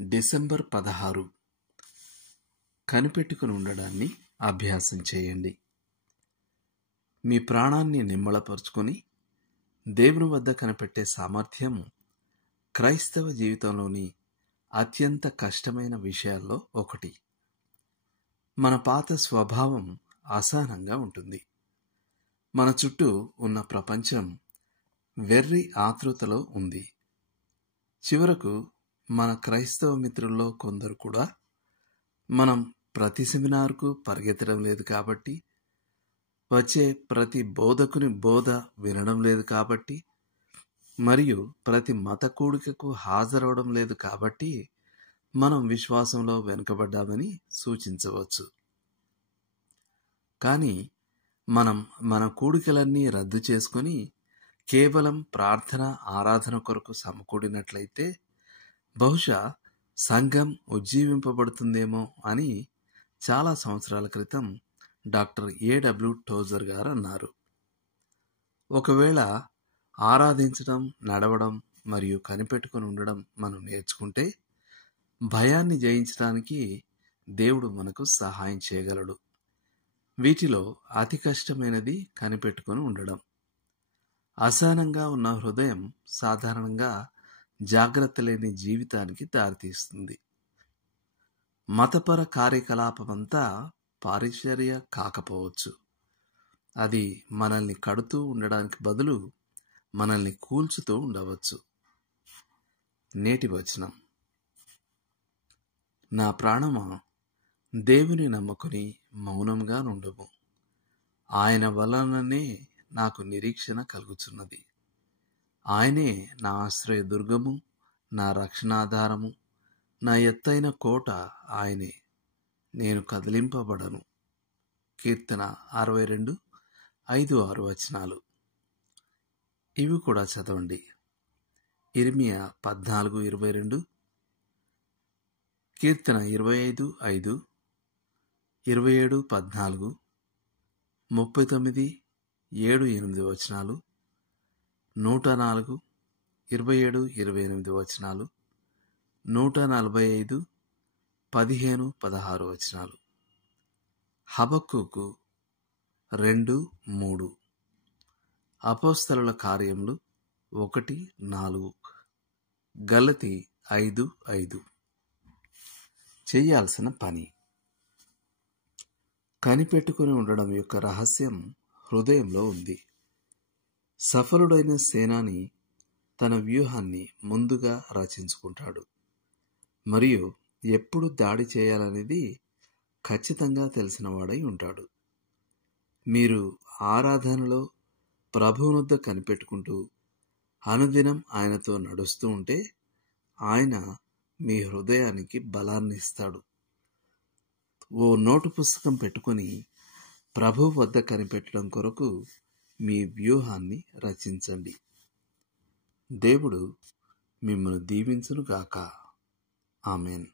December 16 కనిపెట్టుకుని ఉండడాన్ని అభ్యాసం చేయండి. మీ ప్రాణాన్ని నిమ్మళపరుచుకొని దేవుని వద్ద కనిపెట్టే సామర్థ్యం క్రైస్తవ జీవితంలోని అత్యంత కష్టమైన విషయాల్లో ఒకటి. మన పాత స్వభావం అసహనంగా ఉంటుంది. మన చుట్టూ ఉన్న ప్రపంచం వెర్రి ఆతృతలో ఉంది. చివరకు మన క్రైస్తవ మిత్రుల్లో కొందరు కూడా మనం ప్రతి సెమినార్కు పరిగెత్తడం లేదు కాబట్టి, వచ్చే ప్రతి బోధకుని బోధ వినడం లేదు కాబట్టి, మరియు ప్రతి మత కూడికకు హాజరవడం లేదు కాబట్టి మనం విశ్వాసంలో వెనుకబడ్డామని సూచించవచ్చు. కానీ మనం మన కూడికలన్నీ రద్దు చేసుకొని కేవలం ప్రార్థన ఆరాధన కొరకు సమకూడినట్లయితే బహుశా సంఘం ఉజ్జీవింపబడుతుందేమో అని చాలా సంవత్సరాల క్రితం డాక్టర్ A.W. టోజర్ గారు అన్నారు. ఒకవేళ ఆరాధించడం, నడవడం మరియు కనిపెట్టుకుని ఉండడం మనం నేర్చుకుంటే భయాన్ని జయించడానికి దేవుడు మనకు సహాయం చేయగలడు. వీటిలో అతి కష్టమైనది కనిపెట్టుకుని ఉండడం. అసహనంగా ఉన్న హృదయం సాధారణంగా జాగ్రత్త లేని జీవితానికి దారితీస్తుంది. మతపర కార్యకలాపమంతా పారిచర్య కాకపోవచ్చు. అది మనల్ని కడుతూ ఉండడానికి బదులు మనల్ని కూల్చుతూ ఉండవచ్చు. నేటి వచనం: నా ప్రాణమా, దేవుని నమ్ముకుని మౌనంగా నుండుము. ఆయన వలననే నాకు నిరీక్షణ కలుగుచున్నది. ఆయనే నా ఆశ్రయ దుర్గము, నా రక్షణాధారము, నా ఎత్తైన కోట ఆయనే. నేను కదిలింపబడను. కీర్తన 62:5-6 వచనాలు. ఇవి కూడా చదవండి. ఇర్మియా 14:22, కీర్తన 25:5, 27:14, 39:7-8 వచనాలు, 104, 27-28 వచనాలు, 145, 15-16 వచనాలు. హబక్కూకు 2:3, అపోస్తలుల కార్యములు 1:4, గలతీ 5:5. చేయాల్సిన పని: కనిపెట్టుకుని ఉండడం యొక్క రహస్యం హృదయంలో ఉంది. సఫలుడైన సేనాని తన వ్యూహాన్ని ముందుగా రచించుకుంటాడు మరియు ఎప్పుడు దాడి చేయాలనేది ఖచ్చితంగా తెలిసినవాడై ఉంటాడు. మీరు ఆరాధనలో ప్రభువునొద్ద కనిపెట్టుకుంటూ అనుదినం ఆయనతో నడుస్తూ ఉంటే ఆయన మీ హృదయానికి బలాన్ని ఇస్తాడు. ఓ నోటు పుస్తకం పెట్టుకుని ప్రభువు వద్ద కనిపెట్టడం కొరకు మీ వ్యూహాన్ని రచించండి. దేవుడు మిమ్మల్ని దీవించునుగాక. ఆమేన్.